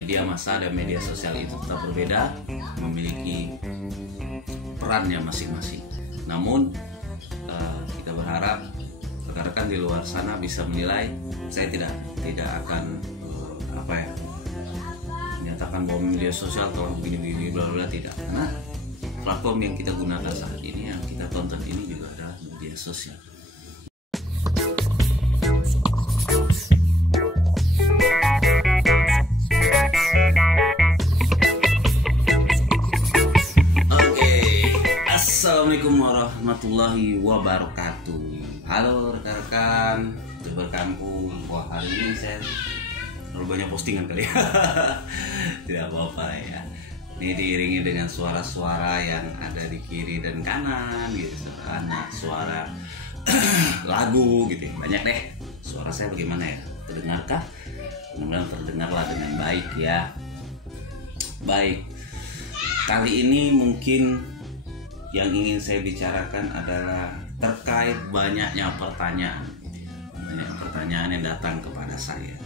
Media massa dan media sosial itu tetap berbeda, memiliki perannya masing-masing. Namun kita berharap rekan-rekan di luar sana bisa menilai. Saya tidak akan menyatakan bahwa media sosial telah begini bla bla, tidak, karena platform yang kita gunakan saat ini, yang kita tonton ini juga adalah media sosial. Assalamualaikum warahmatullahi wabarakatuh. Halo rekan-rekan youtuber kampung. Wah, hari ini saya terlalu banyak postingan kali ya. Tidak apa-apa ya. Ini diiringi dengan suara-suara yang ada di kiri dan kanan gitu, suara anak, suara lagu gitu. Banyak deh. Suara saya bagaimana ya? Terdengarkah? Mudah-mudahan terdengarlah dengan baik ya. Baik. Kali ini mungkin yang ingin saya bicarakan adalah terkait banyaknya pertanyaan. Banyak pertanyaan yang datang kepada saya.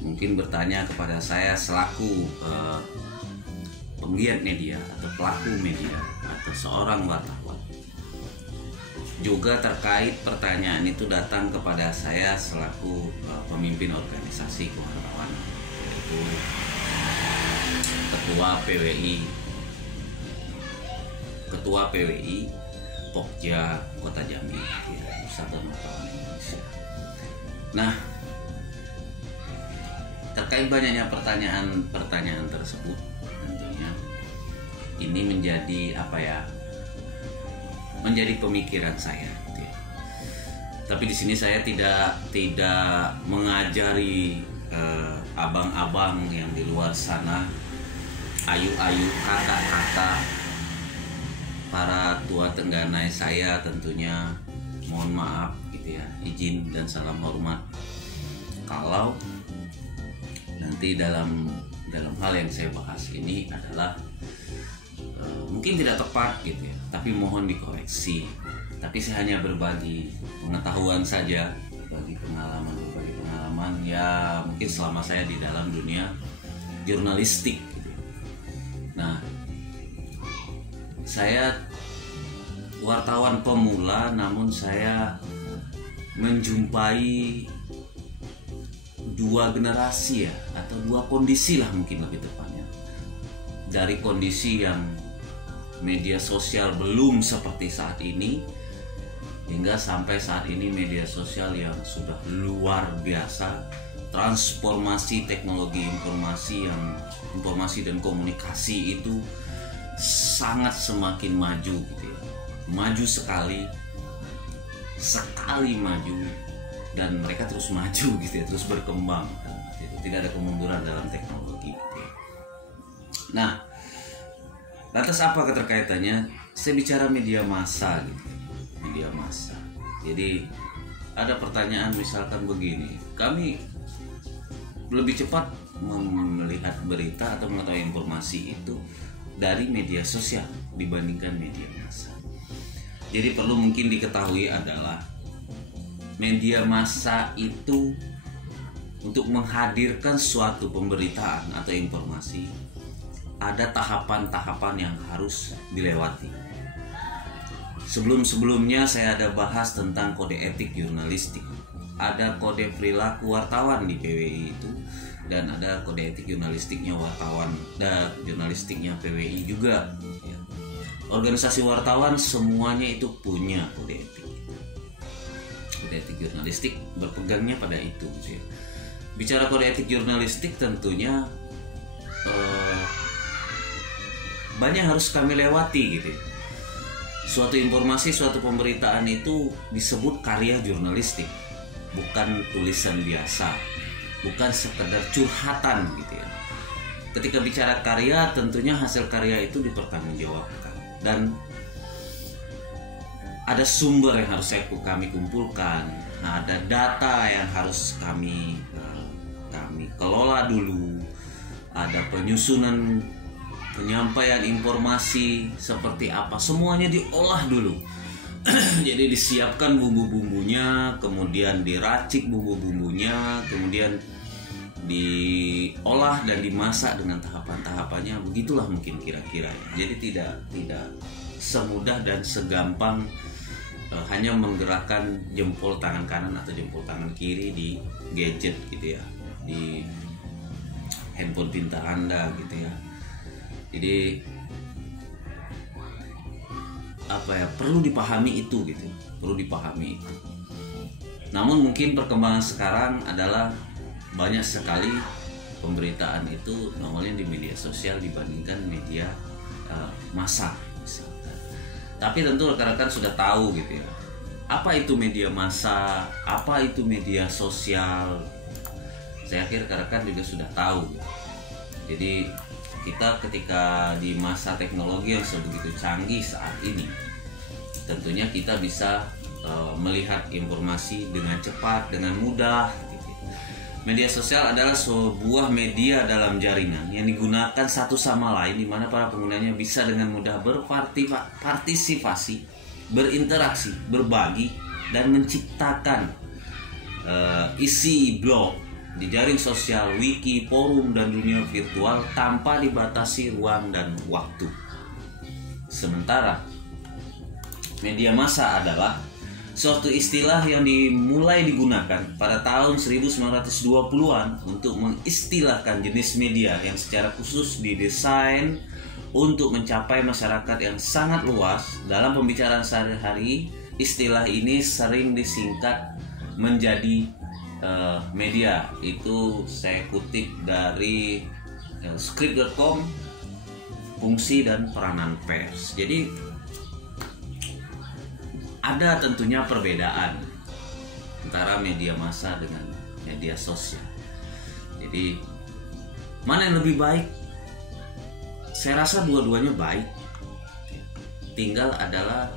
Mungkin bertanya kepada saya selaku penggiat media atau pelaku media atau seorang wartawan. Juga terkait pertanyaan itu datang kepada saya selaku pemimpin organisasi kewartawanan, yaitu Ketua PWI Pokja Kota Jambi, ya, Persatuan Wartawan Indonesia. Nah, terkait banyaknya pertanyaan tersebut, tentunya ini menjadi pemikiran saya. Gitu ya. Tapi di sini saya tidak mengajari abang-abang yang di luar sana, ayu-ayu, kakak-kakak, para tua tengganai saya, tentunya mohon maaf gitu ya, izin dan salam hormat kalau nanti dalam hal yang saya bahas ini adalah mungkin tidak tepat gitu ya, tapi mohon dikoreksi. Tapi saya hanya berbagi pengetahuan saja, berbagi pengalaman ya, mungkin selama saya di dalam dunia jurnalistik gitu. Nah, saya wartawan pemula, namun saya menjumpai dua generasi ya, atau dua kondisi lah mungkin lebih tepatnya. Dari kondisi yang media sosial belum seperti saat ini, hingga sampai saat ini media sosial yang sudah luar biasa. Transformasi teknologi informasi dan komunikasi itu sangat semakin maju gitu ya. Maju sekali maju, dan mereka terus maju gitu ya, terus berkembang gitu. Tidak ada kemunduran dalam teknologi gitu ya. Nah, lantas apa keterkaitannya? Saya bicara media massa gitu. Media massa. Jadi ada pertanyaan misalkan begini, kami lebih cepat melihat berita atau mengetahui informasi itu dari media sosial dibandingkan media massa. Jadi perlu mungkin diketahui adalah media massa itu untuk menghadirkan suatu pemberitaan atau informasi, ada tahapan-tahapan yang harus dilewati. Sebelumnya saya ada bahas tentang kode etik jurnalistik. Ada kode perilaku wartawan di PWI itu, dan ada kode etik jurnalistiknya wartawan dan jurnalistiknya PWI juga. Organisasi wartawan semuanya itu punya kode etik. Kode etik jurnalistik berpegangnya pada itu. Gitu ya. Bicara kode etik jurnalistik, tentunya banyak harus kami lewati gitu. Suatu informasi, suatu pemberitaan itu disebut karya jurnalistik, bukan tulisan biasa, bukan sekedar curhatan gitu ya. Ketika bicara karya, tentunya hasil karya itu dipertanggungjawabkan, dan ada sumber yang harus kami kumpulkan, ada data yang harus kami kelola dulu, ada penyusunan penyampaian informasi seperti apa, semuanya diolah dulu. Jadi disiapkan bumbu-bumbunya, kemudian diracik bumbu-bumbunya, kemudian diolah dan dimasak dengan tahapan-tahapannya, begitulah mungkin kira-kira. Jadi tidak semudah dan segampang hanya menggerakkan jempol tangan kanan atau jempol tangan kiri di gadget gitu ya, di handphone pintar Anda gitu ya. Jadi perlu dipahami itu gitu, perlu dipahami itu. Namun mungkin perkembangan sekarang adalah banyak sekali pemberitaan itu normalnya di media sosial dibandingkan media massa misalkan. Tapi tentu rekan-rekan sudah tahu gitu ya, apa itu media massa, apa itu media sosial. Saya kira rekan-rekan juga sudah tahu gitu. Jadi kita ketika di masa teknologi yang sebegitu canggih saat ini, tentunya kita bisa melihat informasi dengan cepat, dengan mudah gitu. Media sosial adalah sebuah media dalam jaringan yang digunakan satu sama lain, di mana para penggunanya bisa dengan mudah berpartisipasi, berinteraksi, berbagi, dan menciptakan isi blog di jaring sosial, wiki, forum, dan dunia virtual tanpa dibatasi ruang dan waktu. Sementara media massa adalah suatu istilah yang dimulai digunakan pada tahun 1920-an untuk mengistilahkan jenis media yang secara khusus didesain untuk mencapai masyarakat yang sangat luas. Dalam pembicaraan sehari-hari, istilah ini sering disingkat menjadi media. Itu saya kutip dari script.com, fungsi dan peranan pers. Jadi ada tentunya perbedaan antara media massa dengan media sosial. Jadi mana yang lebih baik? Saya rasa dua-duanya baik. Tinggal adalah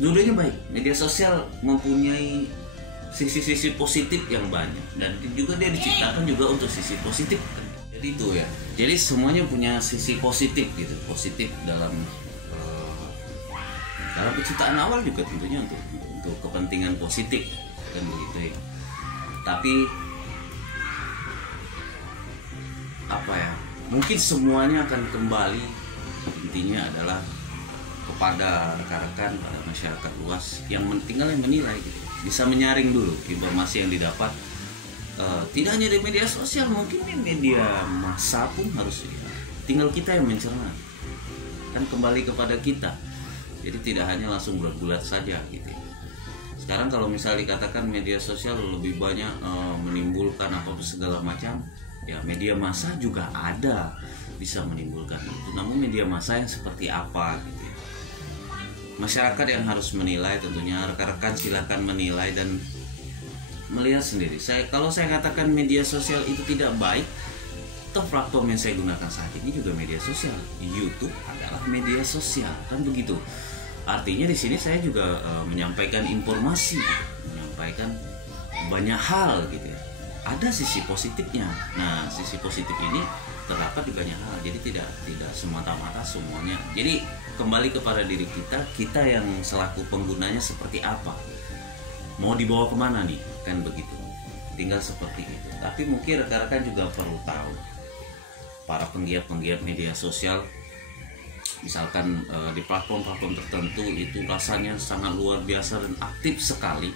dua-duanya baik. Media sosial mempunyai sisi-sisi positif yang banyak, dan juga dia diciptakan juga untuk sisi positif. Jadi itu ya. Jadi semuanya punya sisi positif gitu. Positif dalam penciptaan awal juga tentunya untuk kepentingan positif kan begitu ya. Tapi mungkin semuanya akan kembali, intinya adalah kepada rekan-rekan, pada masyarakat luas yang tinggal yang menilai gitu. Bisa menyaring dulu informasi yang didapat, tidak hanya di media sosial, mungkin di media massa pun harus tinggal kita yang mencerna, kan kembali kepada kita. Jadi tidak hanya langsung bulat-bulat saja gitu. Sekarang kalau misalnya dikatakan media sosial lebih banyak menimbulkan apa segala macam, ya media massa juga ada bisa menimbulkan itu. Namun media massa yang seperti apa gitu ya. Masyarakat yang harus menilai tentunya. Rekan-rekan silakan menilai dan melihat sendiri. Kalau saya katakan media sosial itu tidak baik, toh platform yang saya gunakan saat ini juga media sosial. YouTube adalah media sosial, kan begitu. Artinya di sini saya juga menyampaikan informasi, menyampaikan banyak hal gitu ya. Ada sisi positifnya. Nah, sisi positif ini terdapat di banyak hal. Jadi tidak semata-mata semuanya. Jadi kembali kepada diri kita yang selaku penggunanya seperti apa. Mau dibawa kemana nih? Kan begitu. Tinggal seperti itu. Tapi mungkin rekan-rekan juga perlu tahu, para penggiat media sosial, misalkan di platform-platform tertentu itu rasanya sangat luar biasa dan aktif sekali.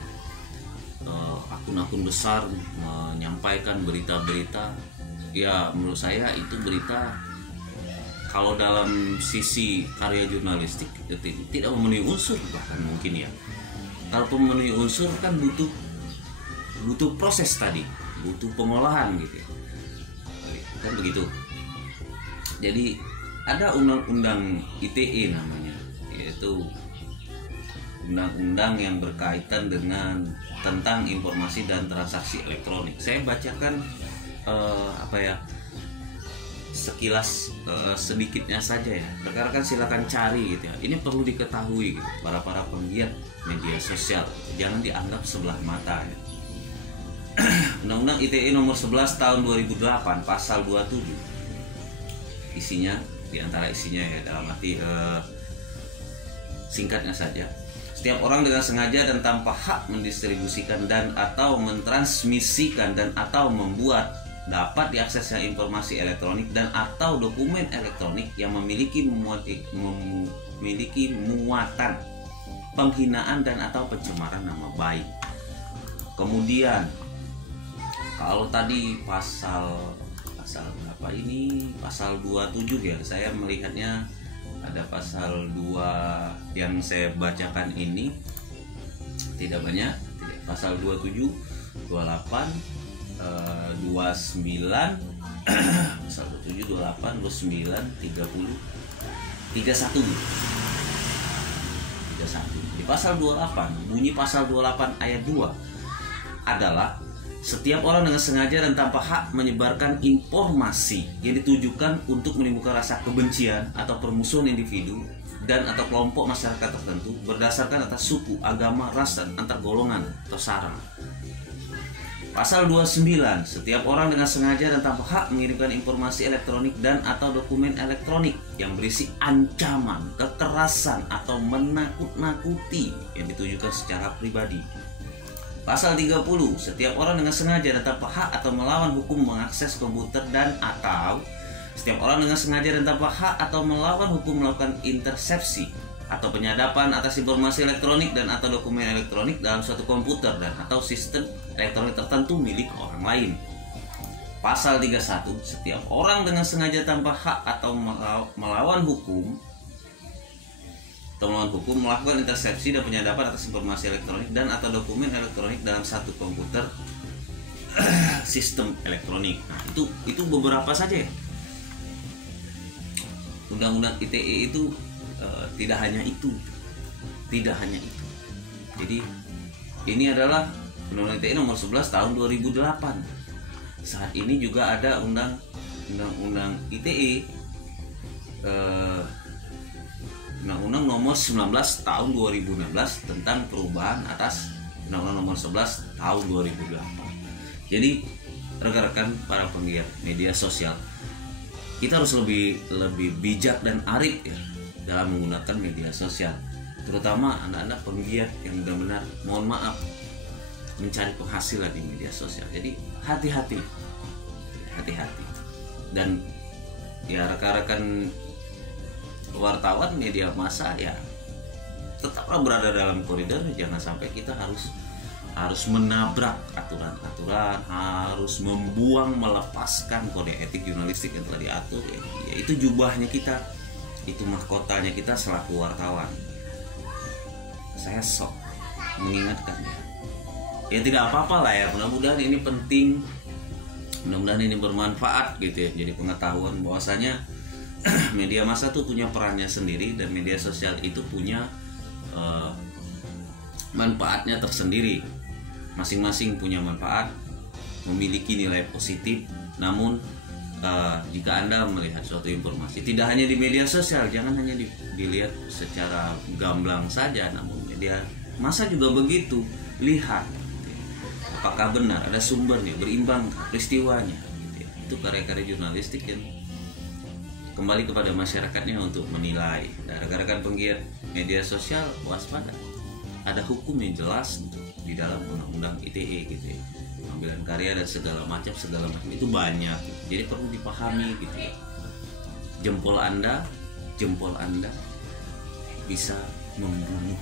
Akun-akun besar menyampaikan berita-berita. Ya menurut saya itu berita kalau dalam sisi karya jurnalistik tidak memenuhi unsur, bahkan mungkin ya. Kalau memenuhi unsur kan butuh proses tadi, butuh pengolahan gitu ya. Kan begitu. Jadi ada undang-undang ITE namanya, yaitu undang-undang yang berkaitan dengan tentang informasi dan transaksi elektronik. Saya bacakan sekilas sedikitnya saja ya. Rekan-rekan silakan cari gitu ya. Ini perlu diketahui gitu, para penggiat media sosial. Jangan dianggap sebelah mata ya. Undang-undang ITE nomor 11 tahun 2008 pasal 27. Isinya, di antara isinya ya, dalam arti singkatnya saja, setiap orang dengan sengaja dan tanpa hak mendistribusikan dan atau mentransmisikan dan atau membuat dapat diaksesnya informasi elektronik dan atau dokumen elektronik yang memiliki muatan penghinaan dan atau pencemaran nama baik. Kemudian kalau tadi pasal apa ini, pasal 27 ya, saya melihatnya ada pasal 2 yang saya bacakan ini tidak banyak, pasal 27, 28, 29, pasal 27, 28, 29, 30, 31. Di pasal 28, bunyi pasal 28 ayat 2 adalah setiap orang dengan sengaja dan tanpa hak menyebarkan informasi yang ditujukan untuk menimbulkan rasa kebencian atau permusuhan individu dan atau kelompok masyarakat tertentu berdasarkan atas suku, agama, ras, dan antar golongan atau sara. Pasal 29, setiap orang dengan sengaja dan tanpa hak mengirimkan informasi elektronik dan atau dokumen elektronik yang berisi ancaman, kekerasan, atau menakut-nakuti yang ditujukan secara pribadi. Pasal 30, setiap orang dengan sengaja dan tanpa hak atau melawan hukum mengakses komputer dan atau setiap orang dengan sengaja dan tanpa hak atau melawan hukum melakukan intersepsi atau penyadapan atas informasi elektronik dan atau dokumen elektronik dalam suatu komputer dan atau sistem elektronik tertentu milik orang lain. Pasal 31, setiap orang dengan sengaja tanpa hak atau melawan hukum melakukan intersepsi dan penyadapan atas informasi elektronik dan atau dokumen elektronik dalam satu komputer sistem elektronik. Nah, itu beberapa saja ya. Undang-undang ITE itu tidak hanya itu. Jadi ini adalah Undang-Undang ITE nomor 11 tahun 2008. Saat ini juga ada Undang-Undang ITE Undang-Undang nomor 19 tahun 2016 tentang perubahan atas Undang-Undang nomor 11 tahun 2008. Jadi rekan-rekan para penggiat media sosial, kita harus lebih bijak dan arif ya dalam menggunakan media sosial, terutama anak-anak penggiat yang benar-benar, mohon maaf, mencari penghasilan di media sosial. Jadi hati-hati dan ya rekan-rekan wartawan media massa ya tetaplah berada dalam koridor, jangan sampai kita harus menabrak aturan-aturan, harus melepaskan kode etik jurnalistik yang telah diatur ya itu jubahnya kita, itu mahkotanya kita selaku wartawan. Saya sok mengingatkan ya tidak apa-apa lah ya, mudah-mudahan ini penting, mudah-mudahan ini bermanfaat gitu ya, jadi pengetahuan bahwasanya media massa tuh punya perannya sendiri dan media sosial itu punya manfaatnya tersendiri. Masing-masing punya manfaat, memiliki nilai positif. Namun jika Anda melihat suatu informasi tidak hanya di media sosial, jangan hanya dilihat secara gamblang saja, namun media massa juga begitu. Lihat apakah benar, ada sumbernya, berimbang peristiwanya. Itu karya-karya jurnalistik yang kembali kepada masyarakatnya untuk menilai. Dan rekan-rekan penggiat media sosial waspada, ada hukum yang jelas di dalam undang-undang ITE gitu ya. Pengambilan karya dan segala macam itu banyak, jadi perlu dipahami gitu ya. Jempol Anda bisa membunuh.